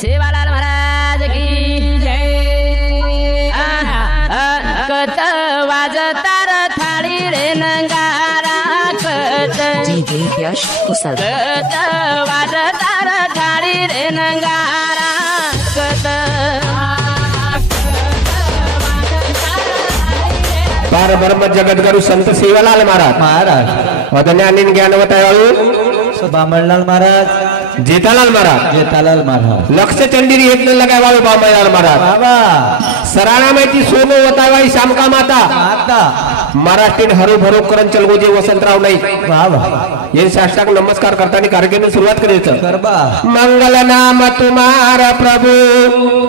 सेवालाल महाराज की जय। कत वाजतार थाळी रे नंगारा कत कत वाजतार थाळी रे नंगारा कत बार ब्रह्म जगद्गुरु संत सेवालाल महाराज वदन्यानी ज्ञानवताळू बामणलाल महाराज जेठालाल महाराज लक्ष चंडीरी हेत लगाय वाळू बामणलाल महाराज बाबा सराणा माहिती सोनो वतावाई शामका माता महाराष्ट्रीयन हरो भरो करण चलगोजे वसंतराव नाईक बाबा ये साष्टांग नमस्कार करताना कार्यक्रम सुरुवात करायचं करबा। मंगल नाम तुम्हारा प्रभु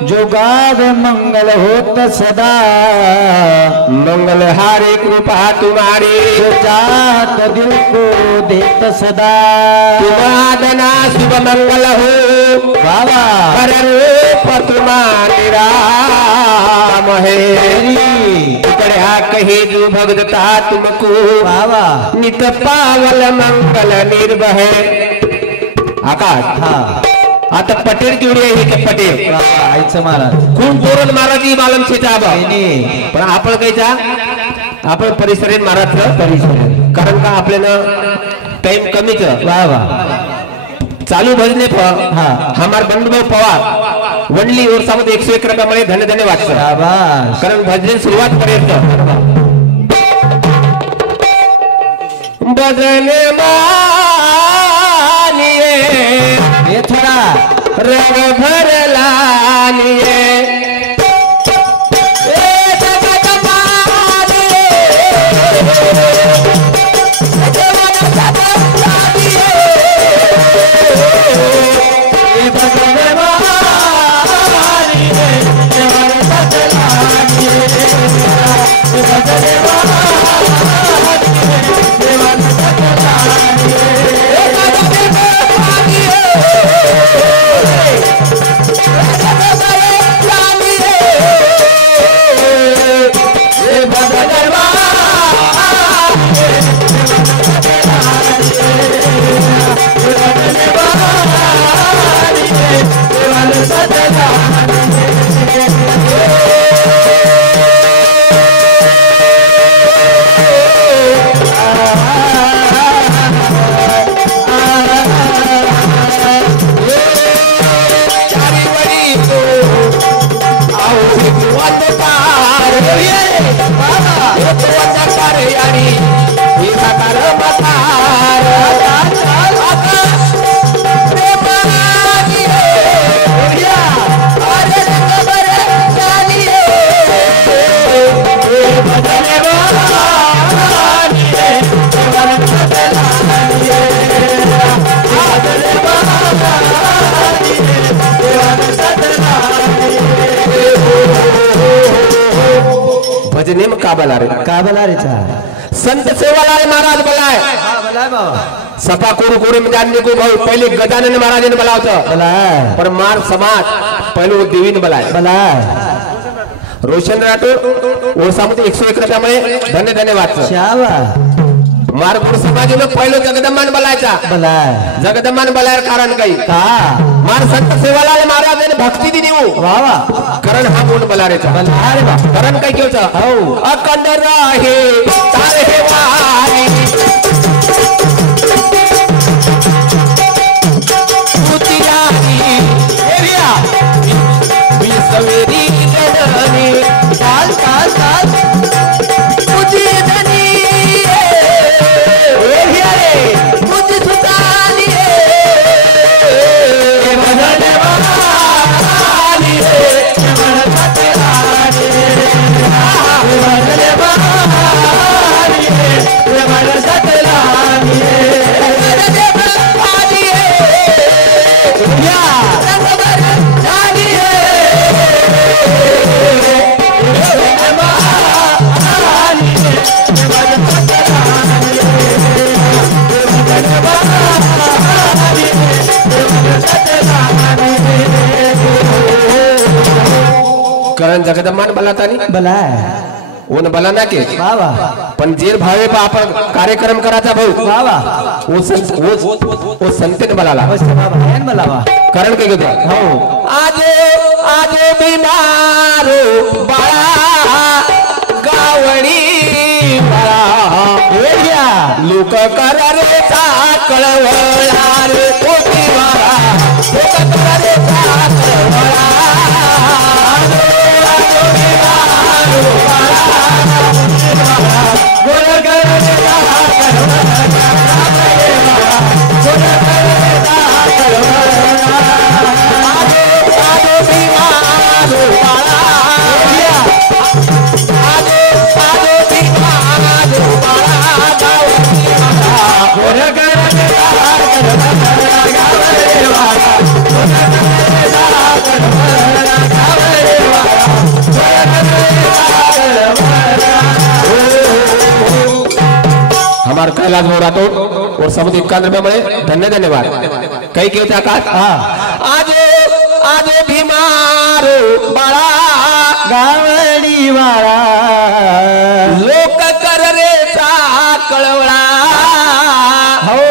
जो गावे मंगल होत सदा, मंगल हारे कृपा तुम्हारी जो जात दिल को देत सदा। तुम्हादना शुभ मंगल हो बाबा हर रूप तुम्हारी राम है इकड़े कहे जो भगदता तुमको बाबा नित पावल मंगल निर्भय आकाश। हा आता पटेल केवढी आहे की पटेल आईचं महाराज खूप बोरल महाराजी बालम छेचाबा पण आपण कायचा आपण परिसरेत महाराज परिसर कारण का आपल्याला टाइम कमीच बाबा चालू भजने हमार बंधुभाऊ पवार वनली वर्षामध्ये 101 रुपयामध्ये धन्य धन्य वाटतं कारण भजन सुरुवात करायचं भजन मानिए ये थोड़ा रंग भरला निये भजने में काबला रे संत सेवालाल महाराज बलाय सपा कोरु कोरु में जानने को भाई पहले गजानन महाराज ने बलावत पर मार समाज पहले वो देवी ने बलाय रोशन राठोड वो सामने 101 रुपयामध्ये धन्य धन्यवाद मारपूर समाज में पहले जगदम्मान बलायचा जगदम्मान बलायर कारण काही का मार संत सेवालाल महाराज ने भक्ती दी देऊ वावा कारण हा कोण बलारेचा कारण काय केवचा हो अखंड राहे तारे हे वारी उतियारी एरिया विसवेरी गडनी काल काल काल मुझे धनी मुझे सुतानी भजन वाली कारण जगदम्मान बलातानी ओन बला ना के बाबा पण जेर भावे पा आपण कार्यक्रम करायचा भाऊ बाबा वो संत ने बलाला कारण काय घेतो हो आज बीमारो बाळा गावणी बाळा लोक करारे कळवळा रे पोटी वारा लोक करारे कळवळा हमार कैलाश हो राठौड़ और समुद्र 51 रुपये में धन्यवाद कई के आकाश आज भीमारो बड़ा गावडी वाला लोक कर रे कळवळा हो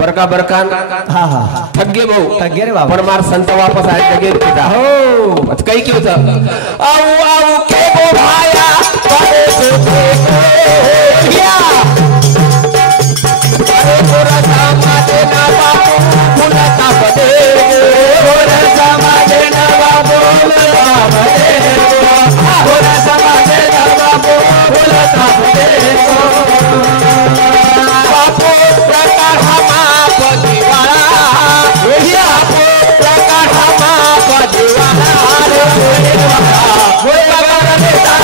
बरका बरका हा हा थग्गे भाऊ थग्गे रे बाबा पण मार संत वापस आए थगे पिता हो कई की होता आऊ के गो भाया बारे तो देखो अरे गोरा समाजे ना बाबू फुलता बदे गोरा समाजे ना बाबू फुलता बदे गोरा समाजे ना बाबू फुलता बदे बापू प्रकार हमा पदिवाला बापू प्रकार हमा पदिवाला रे गोरा करने ता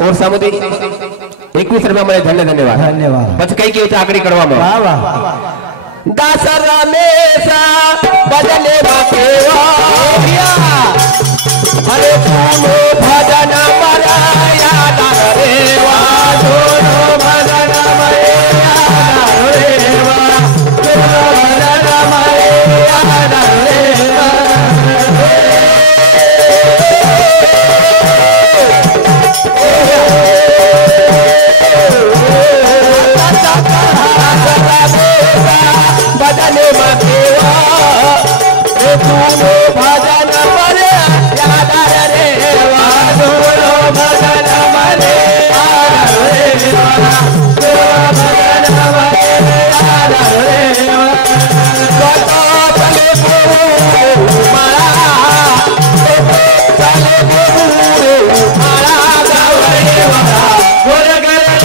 और समुदी 21 रुपया में धन्यवाद धन्यवाद बस कई की आकड़ी करवा में वाह वाह दास रमेशा बजने बाके अरे तुम भजन मराया रे वाजो भजन मराया रे भजन मराया बदले मकेवा तूने भजन मरे याद रे वाजो भजन मरे याद रे भजन मरे याद रे कतो चले गुरु मारा चले गुरु मारा गावरे वाला गोर गरे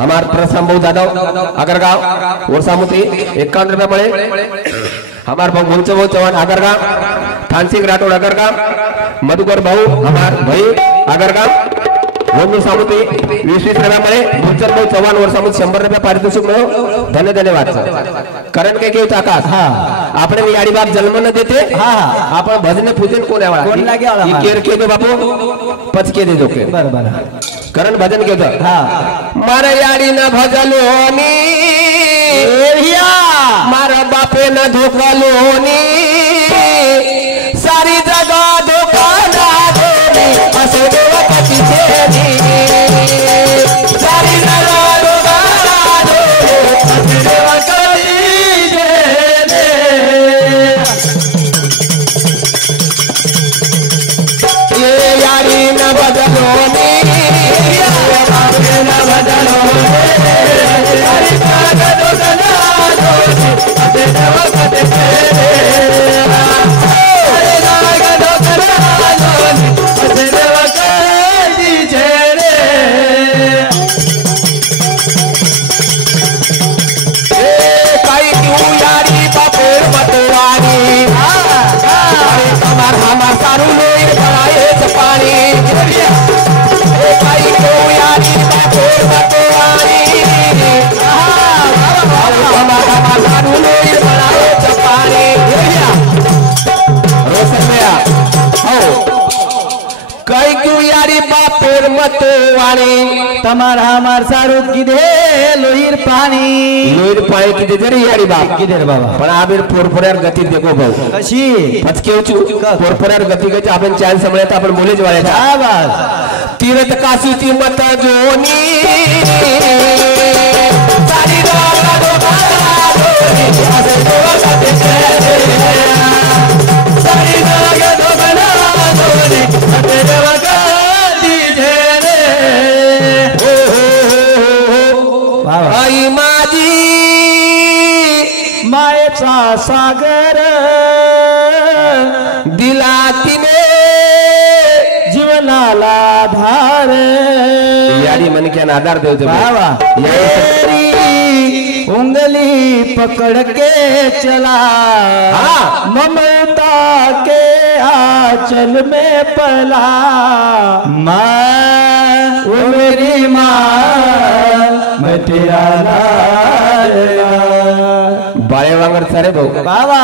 हमार प्रसम बहु जाधव अगरगांव और सामुती 51 रुपये पड़े हमार भाऊ मुंचे भाऊ चौहान अगरगांव थानसिंह राठौड़ अगरगांव मधुकर भाऊ हमार भाई अगरगांव वोंदू सामुती 20 रुपये पड़े मुंचर भाऊ चौहान और सामुती 100 रुपये पारितोषिक मिळो धन्यवाद कारण काय की आकाश हा આપણે भी आड़ी बाप जन्म न देते हा आपण भजन पूजन कोण आहे कोण लागे वाला ई केर के दो बापू पच के दे दो के बरोबर करण भजन के तो हा मारे याड़ी न भजलोनी एरिया मारा बापे न धोकलोनी सारी जगह धोकाना देनी असे देवकती छेनी सारी जगह धोकाना देनी असे देवकती તમારા માર સારું કીધે લોહીર પાણી લોહીર પાણી કીધે જરી યારી બાપ કીધે રે બાબા પણ આ બેર પોરપોરાર ગતિ દેખો ભાऊ કશી પછ કેવું છું પોરપોરાર ગતિ ગઈ આપણે ચાલ સમય તો આપણે બોલે જ વાળે છે આ વાત तीरथ काशी ती मत जोनी सारी दोला दोला दोनी आसे दोला काटे सारी दोला दोला दोनी आसे दोला काटी जेरे आई माझी मायेचा सागर दिला तिने जीवनाला धार यारी मन क्या आधार देव बाबा मेरी उंगली पकड़ के चला हाँ। ममता के आंचल में पला माँ वो मेरी माँ मैं तेरा लाडला बाळे वांगड सारे भाऊ बाबा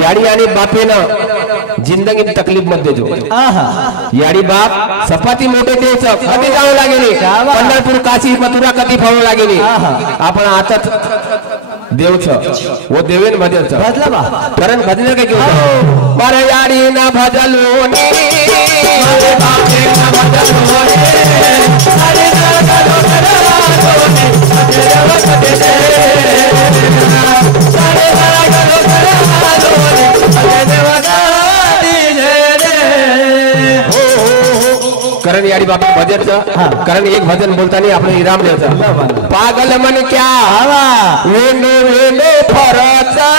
याडी आणि बापेनं जिंदगी तकलीफ मध्ये जो आहा याडी बाप सपाती मोठे द्यायचं कधी जावं लागेल पंढरपूर काशी मथुरा कधी फावं लागेल आपण आताच देवच वो देवेन भजन भजला बा कारण भजन काय घेऊ मारे याडी ना भजलो नी मारे बापे ना भजलो नी अरे ना गलो गलो नी तेरे वक्त दे सारे ना गलो गलो नी तेरे वक्त करण याडी बाप भजन कारण एक भजन बोलताना आपण इराम द्यायचा पागल मन क्या हवा वेनो वेनो फरचा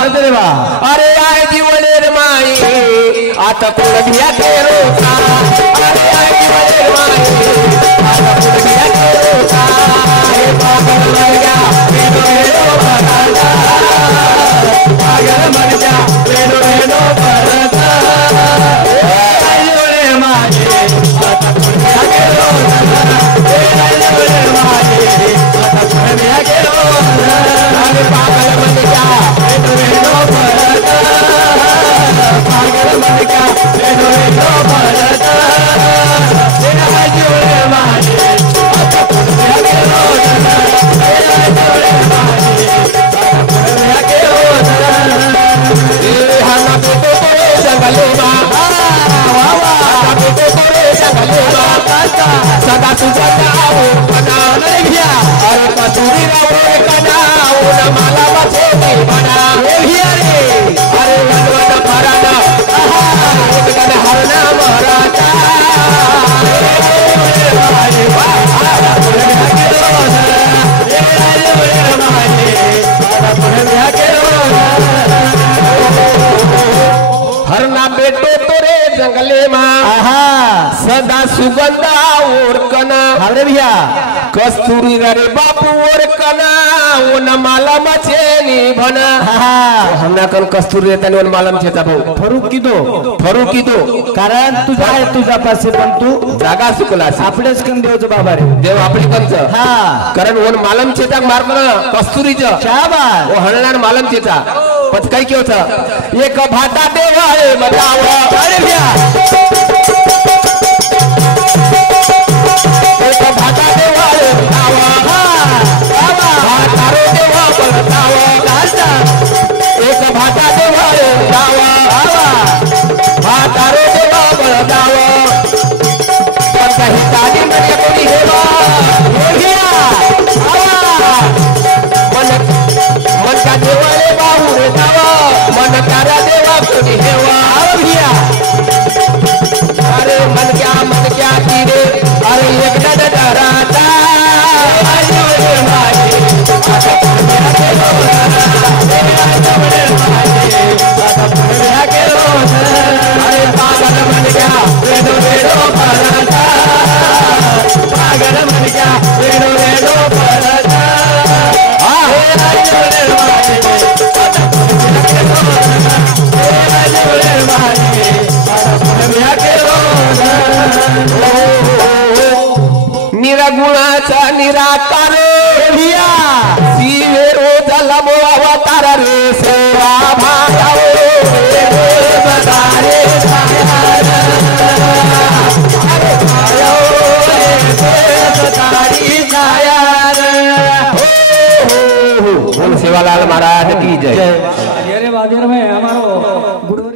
अरे वा अरे आय जीवनेर माई आता कोण घ्या केरोचा अरे आय जीवनेर माई आता कोण घ्या केरोचा हे पागल मन क्या वेनो वेनो फरचा पागल मन क्या वेनो वेनो फरचा सदा तुझा नाव बना अरे कसूरी रावळे कनाव ना मला बसे बना अरे वनवन भराना एक गण हरणा मराठा हरणा बेटो तोरे जंगले मा सदा सुगंधा ओरकना अरे भैया कस्तुरी रे बापू ओरकना उन मालम छेनी भना हमना कन कस्तुरी येतानी उन मालम छेता भाऊ फरूक किदो कारण तुझा आहे तुझा पासे पण तू जागा सुकला आपलेच कन देवचं बाबा रे देव आपली कंच हा कारण उन मालम छेता मारकना कस्तुरीच शाबास ओ हळणार मालम छेता पच काय की होता एक भाटा देवाळे बताव अरे भैया एक भाटा देवाळे बताव भाटारो देवा बताव एक भाटा देवाळे बताव भाटारो देवा बताव पण काही ताजी म्हणजे कोणी हेवा मन का देवाळे बाहू रे जावा मन कारा देवा कोणी हेवा अरे मन क्या तीरे अरे एक डराता अरे पागल मन क्या वेदो वेदो भरता पागल मन क्या वेदो वेदो भरता बोल सेवालाल महाराज की जय। जय वादेर में हमारो गुरु